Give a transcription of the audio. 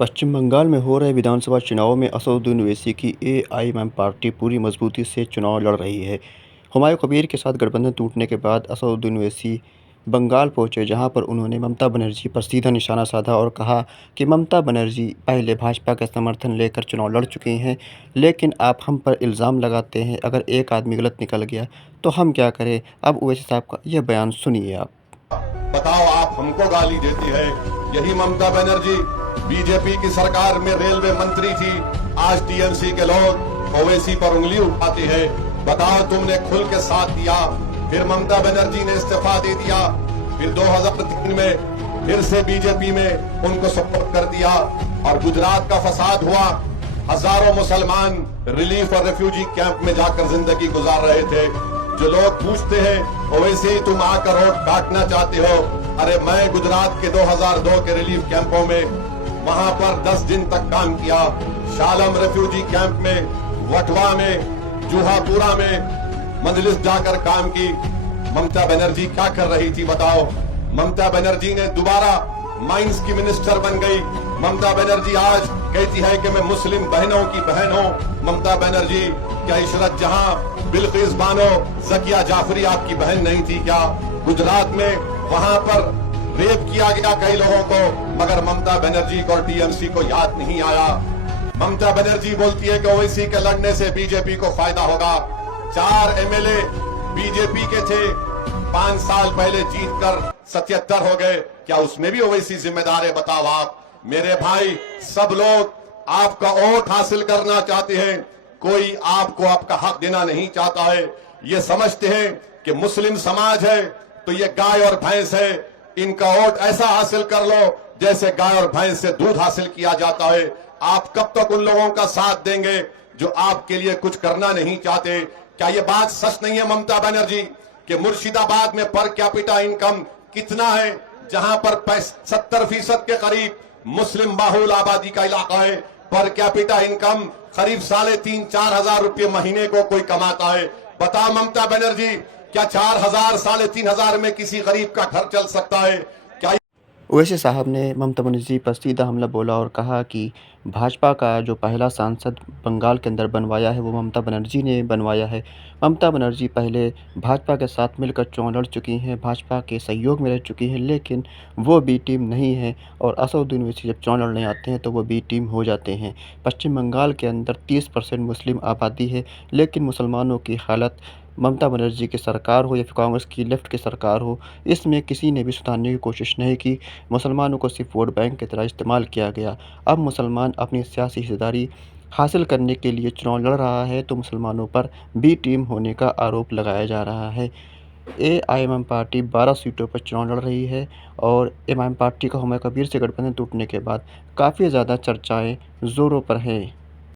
पश्चिम बंगाल में हो रहे विधानसभा चुनाव में असदुद्दीन ओवैसी की एआईएमआईएम पार्टी पूरी मजबूती से चुनाव लड़ रही है। हुमायूं कबीर के साथ गठबंधन टूटने के बाद असदुद्दीन ओवैसी बंगाल पहुंचे, जहां पर उन्होंने ममता बनर्जी पर सीधा निशाना साधा और कहा कि ममता बनर्जी पहले भाजपा का समर्थन लेकर चुनाव लड़ चुकी हैं, लेकिन आप हम पर इल्ज़ाम लगाते हैं। अगर एक आदमी गलत निकल गया तो हम क्या करें। अब ओवैसी साहब का यह बयान सुनिए आप। बताओ, आप हमको गाली देती है। यही ममता बनर्जी बीजेपी की सरकार में रेलवे मंत्री थी। आज टीएमसी के लोग ओवैसी पर उंगली उठाते हैं। बताओ, तुमने खुल के साथ दिया, फिर ममता बनर्जी ने इस्तीफा दे दिया, फिर 2003 में फिर से बीजेपी में उनको सपोर्ट कर दिया और गुजरात का फसाद हुआ। हजारों मुसलमान रिलीफ और रेफ्यूजी कैंप में जाकर जिंदगी गुजार रहे थे। जो लोग पूछते हैं ओवैसी ही तुम आकर वोट काटना चाहते हो, अरे मैं गुजरात के 2002 के रिलीफ कैंपों में वहां पर 10 दिन तक काम किया। शालम रेफ्यूजी कैंप में, वटवा में, जूहापुरा में मजलिस जाकर काम की। ममता बनर्जी क्या कर रही थी बताओ। ममता बनर्जी ने दोबारा माइंस की मिनिस्टर बन गई। ममता बनर्जी आज कहती है कि मैं मुस्लिम बहनों की बहन हूं। ममता बनर्जी, क्या इशरत जहां, बिल्किस बानो, जकिया जाफरी आपकी बहन नहीं थी क्या? गुजरात में वहां पर रेप किया गया कई लोगों को, मगर ममता बनर्जी को और टीएमसी को याद नहीं आया। ममता बनर्जी बोलती है कि ओवैसी के लड़ने से बीजेपी को फायदा होगा। 4 एमएलए बीजेपी के थे, 5 साल पहले जीतकर 77 हो गए। क्या उसमें भी ओवैसी जिम्मेदार है? बताओ आप। मेरे भाई, सब लोग आपका वोट हासिल करना चाहते हैं, कोई आपको आपका हक देना नहीं चाहता है। ये समझते हैं कि मुस्लिम समाज है तो ये गाय और भैंस है, इनका वोट ऐसा हासिल कर लो जैसे गाय और भैंस से दूध हासिल किया जाता है। आप कब तक उन लोगों का साथ देंगे जो आपके लिए कुछ करना नहीं चाहते? क्या ये बात सच नहीं है ममता बनर्जी कि मुर्शिदाबाद में पर कैपिटा इनकम कितना है, जहां पर 70% के करीब मुस्लिम बाहुल आबादी का इलाका है। पर कैपिटा इनकम करीब 3,500-4 हजार रुपये महीने को कोई कमाता है। बताओ ममता बनर्जी, क्या 4,000 3,500 में किसी गरीब का घर चल सकता है? क्या ओवैसी साहब ने ममता बनर्जी पर सीधा हमला बोला और कहा कि भाजपा का जो पहला सांसद बंगाल के अंदर बनवाया है वो ममता बनर्जी ने बनवाया है। ममता बनर्जी पहले भाजपा के साथ मिलकर चुनाव लड़ चुकी हैं, भाजपा के सहयोग में रह चुकी हैं, लेकिन वो बी टीम नहीं है और असदुद्दीन ओवैसी जब चुनाव लड़ने आते हैं तो वो बी टीम हो जाते हैं। पश्चिम बंगाल के अंदर 30% मुस्लिम आबादी है, लेकिन मुसलमानों की हालत ममता बनर्जी की सरकार हो या फिर कांग्रेस की लेफ्ट की सरकार हो, इसमें किसी ने भी सुधारने की कोशिश नहीं की। मुसलमानों को सिर्फ वोट बैंक की तरह इस्तेमाल किया गया। अब मुसलमान अपनी सियासी हिस्सेदारी हासिल करने के लिए चुनाव लड़ रहा है तो मुसलमानों पर बी टीम होने का आरोप लगाया जा रहा है। एआईएमआईएम पार्टी 12 सीटों पर चुनाव लड़ रही है और एमआईएम पार्टी का हुमायूं कबीर से गठबंधन टूटने के बाद काफ़ी ज़्यादा चर्चाएं ज़ोरों पर हैं।